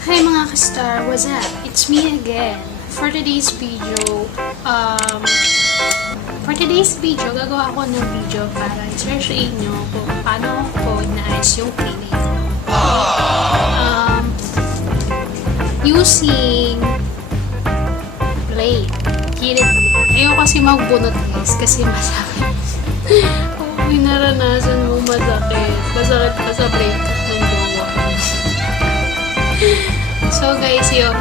Hi mga ka-star, what's up? It's me again. For today's video, gagawa ako ng video para i-share sa inyo kung paano ko inaayos yung kilay ko. Using blade. Kilay blade. Ayaw kasi magbunot guys kasi masakit. Kung naranasan mo masakit pa sa breakup ng jowa. So guys, yun,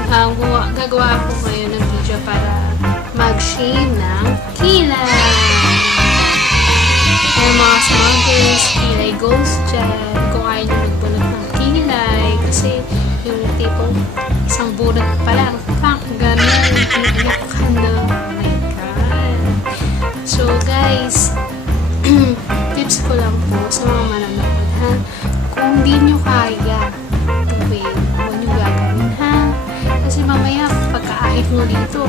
gagawa ako ngayon ng video para mag-shame ng kilay. Yung mga smuggers, kilay goals dyan. Kung ayaw nyo nagbunot ng kilay, kasi yung tipong isang bunot pa lang, gano'n, iyak ka na. Oh my God. So guys, tips ko lang po sa mga manonood, ha? Kung hindi nyo kaya, kasi mamaya, pagkaahit mo dito,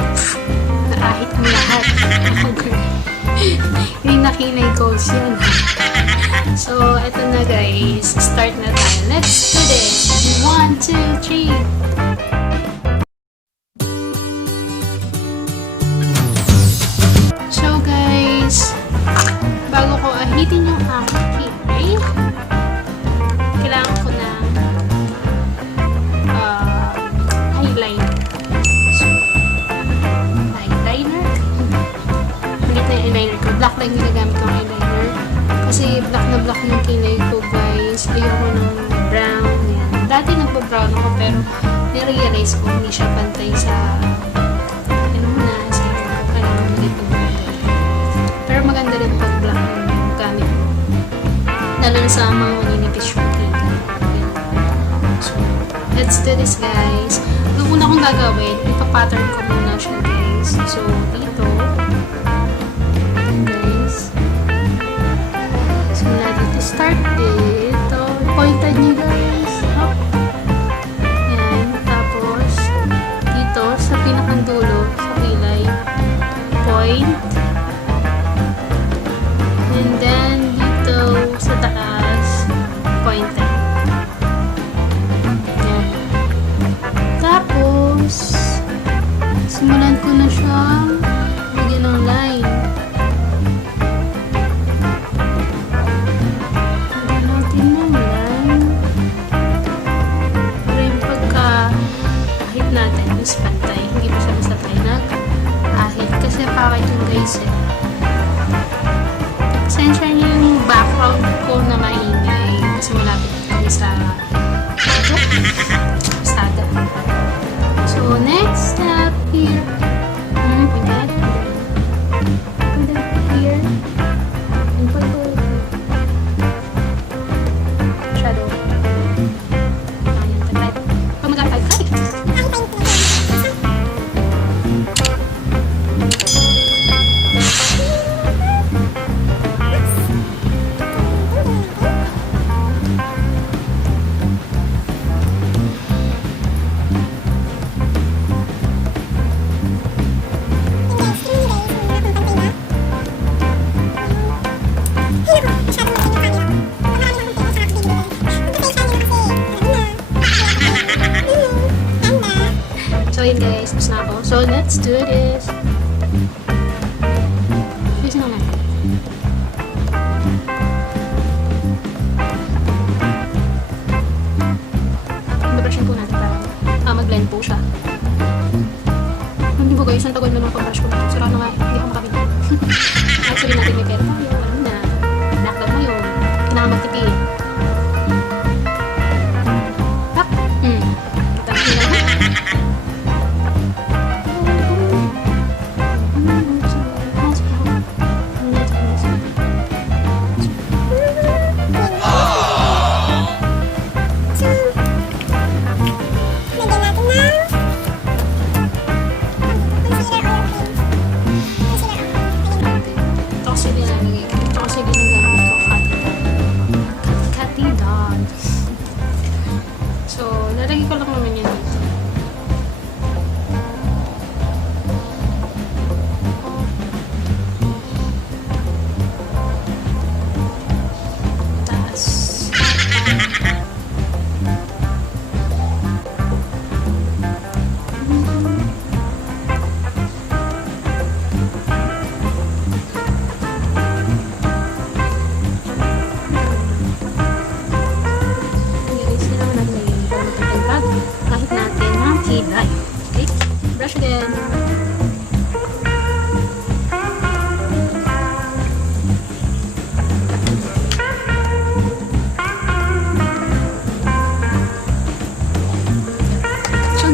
naahit mo lahat. Hindi na kilay goals yan. So, eto na guys. Start na tayo. Let's do this. 1, 2, 3. So guys, bago ko ahitin yung aking kilay, kailangan ko ng eyeliner. So, eyeliner. Malit na yung eyeliner ko. Black lang ginagamit kong eyeliner. Kasi black na black yung kilay ko, guys. Ayoko ng brown. Yan. Dati nagpa-brown ako, pero nirealize ko hindi siya pantay sa sa kailangan ulit ng bagay. Pero maganda rin pag black yung gamit mo. Lalo na sa mga maninipis yung kilay. So, let's do this guys. Ang una kong gagawin, ipapattern ko muna siya guys. So, dito. Guys. So, natin to start dito. Pointed niyo guys. Up. Yan. Tapos, dito sa pinakang dulo, sa kilay. Point. And then, dito sa taas, pointed. Simulan ko na siyang bigyan ng line. Bigyan natin ng line. Para yung pagka-ahit natin is pantay. Hindi pa siya basta tayo nag-ahit. Kasi pakit yung guys eh. Pasensya niyo yung background ko na maingay. Kasi malapit kami sa sada. So, next step here. We got put it here. And put it shadow. Ayan, tagay. Pag mag-agay. So yun guys, tapos na ako. So let's do this. Ayusin lang natin. Babrushin po natin para mag-blend po siya. Hindi po guys, ang tagal na mga pabrush ko. Sira na nga, hindi ako makabili. Actually natin may pera tayo. Ano na? Nakdal na yun. Kailangan magtipid.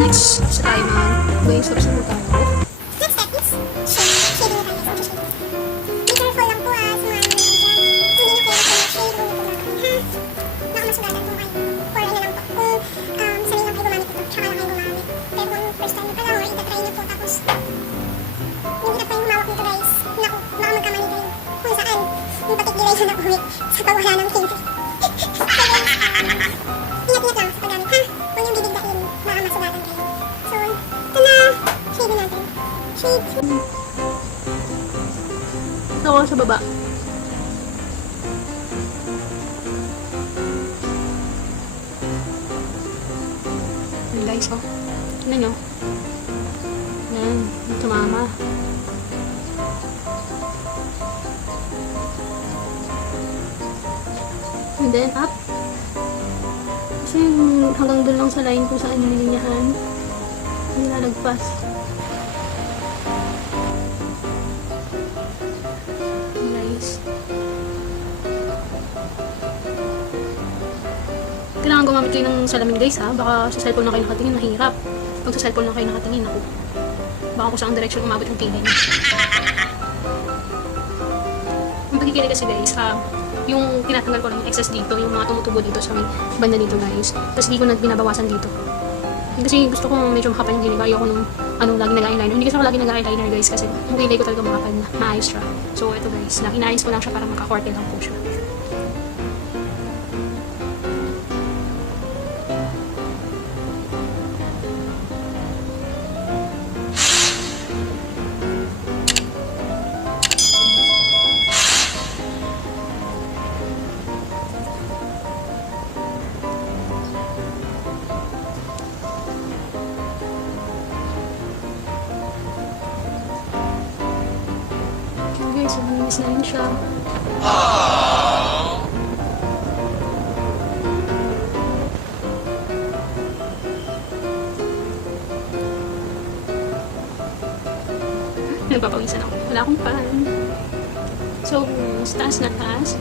next sa tayo mga guys, tapos na tayo. Next step is shading na tayo. Be careful lang po sa mga ano dyan. Hindi nyo kaya shade o ito lang ha. Baka masugatan kung kayo. For ano lang po. Kung sanay lang kayo gumamit ito, tsaka lang kayo gumamit. Pero kung first time nyo pa lang or itatry nyo po tapos hindi na pa yung humawak nito guys. Naku, baka magkamali kayo. Kung saan yung patikilay na nakuwi sa pawala ng king. Ingat-ingat lang sa paggamit ha. Huwag yung bibigdain, baka masugatan kayo. So, ito na. Shade natin. Shade. Ito ako sa baba. Yan guys, oh. Tignan nyo. Yan, tumama. And then up. Kasi hanggang doon lang sa line kung saan yung lilinyahan. Hindi lalagpas. Guys. Kailangan gumamit kayo ng salamin guys ha. Baka sa cellphone na kayo nakatingin, mahirap. Pag sa cellphone na kayo nakatingin, ako. Baka kung saan direction umabot yung kilay niya. Ang pagkikilay kasi guys, yung tinatanggal ko lang yung excess dito, yung mga tumutubo dito sa may banda dito guys. Tapos di ko na binabawasan dito. Kasi gusto ko medyo makapal yung gilay. Ayoko nung lagi nag-eyeliner. Hindi kasi ako lagi nag-eyeliner guys kasi yung kilay ko talaga makapal na maayos siya. So ito guys, inaayos ko lang siya para makakorte lang po siya. Guys, so malinis na rin siya. Nagpapawisan ako. Wala akong pan. So, taas na taas.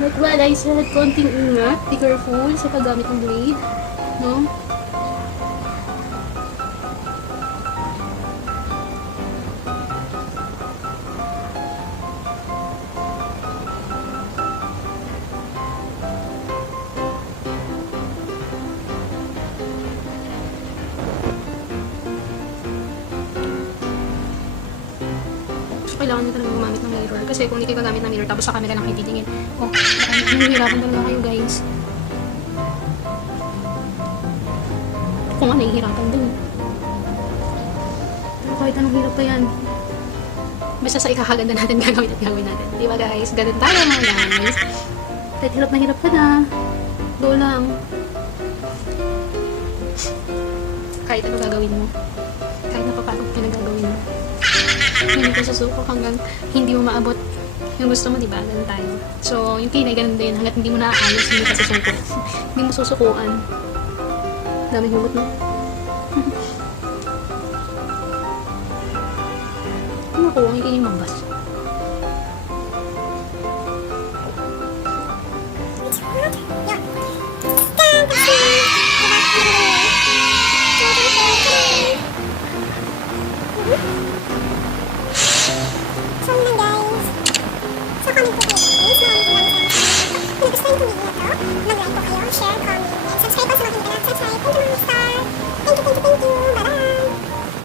But what I said, konting ingat. Be careful sa paggamit ng blade. No? Kailangan nyo talaga gumamit ng mirror. Kasi kung hindi kayo gagamit ng mirror, tapos sa camera lang kayo titingin. Oh, nahihirapan talaga kayo guys. Kung nga, nahihirapan din. Pero kahit anong hirap pa yan. Basta sa ikakaganda natin, gagawin natin. Di ba guys? Ganun tayo mga guys. Kahit hirap na hirap ka na. Go lang. Kahit ano gagawin mo. Kahit napapagod ka na gagawin mo. Hindi ka susukok hanggang hindi mo maabot yung gusto mo, diba? Ganun tayo. So, yung kilay, ganun din. Hanggat hindi mo naayos, hindi ka susuko. Hindi mo susukuan. Dami humot, no? Ano ko? Ang ikinig mambas. So yun lang guys. So comment po kayo guys. Kung nagustuhan yung video na to, mag-like po kayo, share, comment, and subscribe po sa mga hindi pa na-subscribe. Thank you.